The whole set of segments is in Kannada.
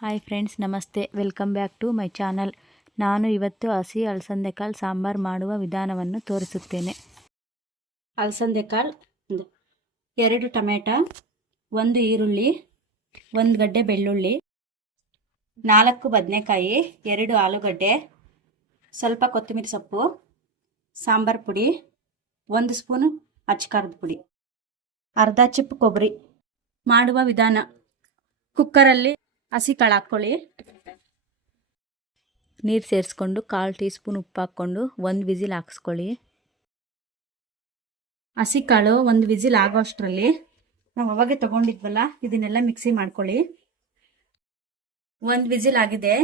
ಹಾಯ್ ಫ್ರೆಂಡ್ಸ್, ನಮಸ್ತೆ. Welcome back to my channel. ನಾನು ಇವತ್ತು ಹಸಿ ಅಲಸಂದೆಕಾಳು ಸಾಂಬಾರು ಮಾಡುವ ವಿಧಾನವನ್ನು ತೋರಿಸುತ್ತೇನೆ. ಅಲಸಂದೆಕಾಳು 2 ಟೊಮೆಟೊ, 1 ಈರುಳ್ಳಿ, 1 ಗಡ್ಡೆ ಬೆಳ್ಳುಳ್ಳಿ, 4 ಬದನೆಕಾಯಿ, 2 ಆಲೂಗಡ್ಡೆ, ಸ್ವಲ್ಪ ಕೊತ್ತಂಬರಿ ಸೊಪ್ಪು, ಸಾಂಬಾರು ಪುಡಿ, 1 ಸ್ಪೂನು ಅಚ್ಚಕಾರದ ಪುಡಿ, ಅರ್ಧ ಚಿಪ್ ಕೊಬ್ಬರಿ. ಮಾಡುವ ವಿಧಾನ: ಕುಕ್ಕರಲ್ಲಿ ಹಸಿ ಕಾಳು ಹಾಕ್ಕೊಳ್ಳಿ. ನೀರು ಸೇರಿಸ್ಕೊಂಡು 1/4 ಟೀ ಸ್ಪೂನ್ ಉಪ್ಪು ಹಾಕ್ಕೊಂಡು 1 ವಿಸಿಲ್ ಹಾಕ್ಸ್ಕೊಳ್ಳಿ. ಹಸಿ ಕಾಳು 1 ವಿಸಿಲ್ ಆಗೋ ಅಷ್ಟರಲ್ಲಿ ನಾವು ಅವಾಗೆ ತಗೊಂಡಿದ್ವಲ್ಲ, ಇದನ್ನೆಲ್ಲ ಮಿಕ್ಸಿ ಮಾಡ್ಕೊಳ್ಳಿ. 1 ವಿಸಿಲ್ ಆಗಿದೆ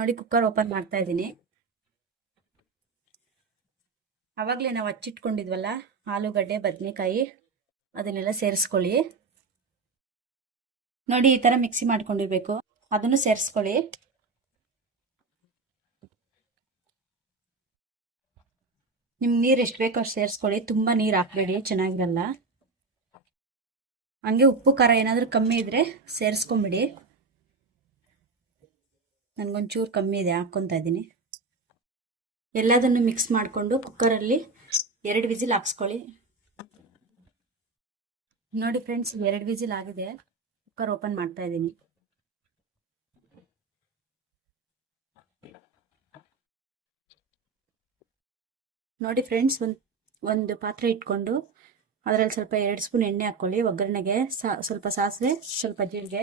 ನೋಡಿ. ಕುಕ್ಕರ್ ಓಪನ್ ಮಾಡ್ತಾ ಇದ್ದೀನಿ. ಅವಾಗಲೇ ನಾವು ಹಚ್ಚಿಟ್ಕೊಂಡಿದ್ವಲ್ಲ ಆಲೂಗಡ್ಡೆ, ಬದನೆಕಾಯಿ, ಅದನ್ನೆಲ್ಲ ಸೇರಿಸ್ಕೊಳ್ಳಿ. ನೋಡಿ, ಈ ಥರ ಮಿಕ್ಸಿ ಮಾಡ್ಕೊಂಡಿರ್ಬೇಕು. ಅದನ್ನು ಸೇರಿಸ್ಕೊಳ್ಳಿ. ನಿಮ್ಗೆ ನೀರು ಎಷ್ಟು ಬೇಕೋ ಅಷ್ಟು ಸೇರಿಸ್ಕೊಳ್ಳಿ. ತುಂಬ ನೀರು ಹಾಕಬೇಡಿ, ಚೆನ್ನಾಗಿರಲ್ಲ. ಹಂಗೆ ಉಪ್ಪು ಖಾರ ಏನಾದರೂ ಕಮ್ಮಿ ಇದ್ರೆ ಸೇರಿಸ್ಕೊಂಬಿಡಿ. ನನಗೊಂಚೂರು ಕಮ್ಮಿ ಇದೆ, ಹಾಕ್ಕೊತಾ ಇದ್ದೀನಿ. ಎಲ್ಲದನ್ನು ಮಿಕ್ಸ್ ಮಾಡಿಕೊಂಡು ಕುಕ್ಕರಲ್ಲಿ 2 ವಿಸಿಲ್ ಹಾಕ್ಸ್ಕೊಳ್ಳಿ. ನೋಡಿ ಫ್ರೆಂಡ್ಸ್, 2 ವಿಸಿಲ್ ಆಗಿದೆ. ಕುಕ್ಕರ್ ಓಪನ್ ಮಾಡ್ತಾ ಇದ್ದೀನಿ. ನೋಡಿ ಫ್ರೆಂಡ್ಸ್, ಒಂದು ಪಾತ್ರೆ ಇಟ್ಕೊಂಡು ಅದರಲ್ಲಿ ಸ್ವಲ್ಪ 2 ಸ್ಪೂನ್ ಎಣ್ಣೆ ಹಾಕ್ಕೊಳ್ಳಿ. ಒಗ್ಗರಣೆಗೆ ಸ್ವಲ್ಪ ಸಾಸಿವೆ, ಸ್ವಲ್ಪ ಜೀರಿಗೆ,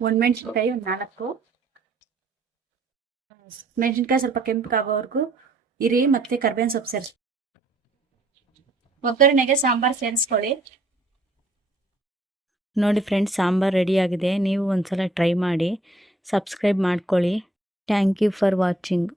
1 ಮೆಣಸಿನ್ಕಾಯಿ, 4 ಮೆಣಸಿನ್ಕಾಯಿ ಸ್ವಲ್ಪ ಕೆಂಪಗಾಗೋವರೆಗೂ ಇರಿ. ಮತ್ತೆ ಕರ್ಬೇವಿನ ಸೊಪ್ಪು ಸೇರಿಸಿ ಒಗ್ಗರಣೆಗೆ ಸಾಂಬಾರು ಸೇರಿಸ್ಕೊಳ್ಳಿ. ನೋಡಿ ಫ್ರೆಂಡ್ಸ್, ಸಾಂಬಾರು ರೆಡಿಯಾಗಿದೆ. ನೀವು ಒಂದ್ಸಲ ಟ್ರೈ ಮಾಡಿ, ಸಬ್ಸ್ಕ್ರೈಬ್ ಮಾಡ್ಕೊಳ್ಳಿ. Thank you for watching.